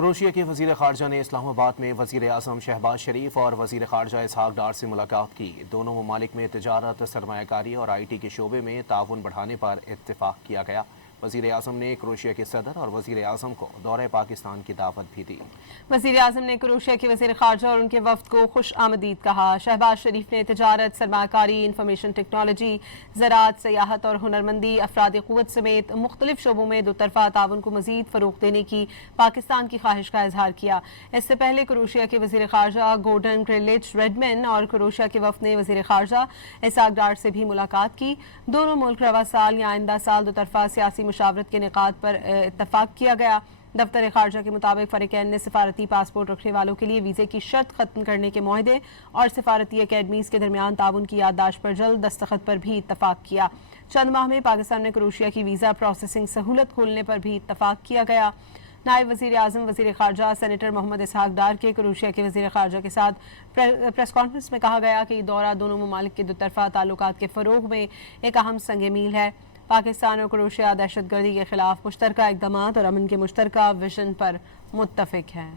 کروشیا کے وزیر خارجہ نے اسلام آباد میں وزیر اعظم شہباز شریف اور وزیر خارجہ اسحاق ڈار سے ملاقات کی۔ دونوں ممالک میں تجارت، سرمایہ کاری اور آئی ٹی کے شعبے میں تعاون بڑھانے پر اتفاق کیا گیا۔ وزیر اعظم نے کروشیا کے صدر اور وزیر اعظم کو دورہ پاکستان کی دعوت بھی دی۔ وزیر اعظم نے کروشیا کے وزیر خارجہ اور ان کے وفد کو خوش آمدید کہا۔ شہباز شریف نے تجارت، سرمایہ کاری، انفارمیشن ٹیکنالوجی، زراعت، سیاحت اور ہنرمندی، افراد قوت سمیت مختلف شعبوں میں دو طرفہ تعاون کو مزید فروغ دینے کی پاکستان کی خواہش کا اظہار کیا۔ اس سے پہلے کروشیا کے وزیر خارجہ گورڈن گریلچ ریڈمن اور کروشیا کے وفد نے وزیر خارجہ اسحاق ڈار سے بھی ملاقات کی۔ دونوں ملک رواں سال یا آئندہ سال دو طرفہ سیاسی مشاورت کے نکات پر اتفاق کیا گیا۔ دفتر خارجہ کے مطابق فریقین نے سفارتی پاسپورٹ رکھنے والوں کے لیے ویزے کی شرط ختم کرنے کے معاہدے اور سفارتی اکیڈمیز کے درمیان تعاون کی یادداشت پر جلد دستخط پر بھی اتفاق کیا۔ چند ماہ میں پاکستان نے کروشیا کی ویزا پروسیسنگ سہولت کھولنے پر بھی اتفاق کیا گیا۔ نائب وزیر اعظم وزیر خارجہ سینیٹر محمد اسحاق ڈار کے کروشیا کے وزیر خارجہ کے ساتھ پریس کانفرنس میں کہا گیا کہ یہ دورہ دونوں ممالک کے دو طرفہ تعلقات کے فروغ میں ایک اہم سنگ میل ہے۔ پاکستان اور کروشیا دہشت گردی کے خلاف مشترکہ اقدامات اور امن کے مشترکہ وژن پر متفق ہیں۔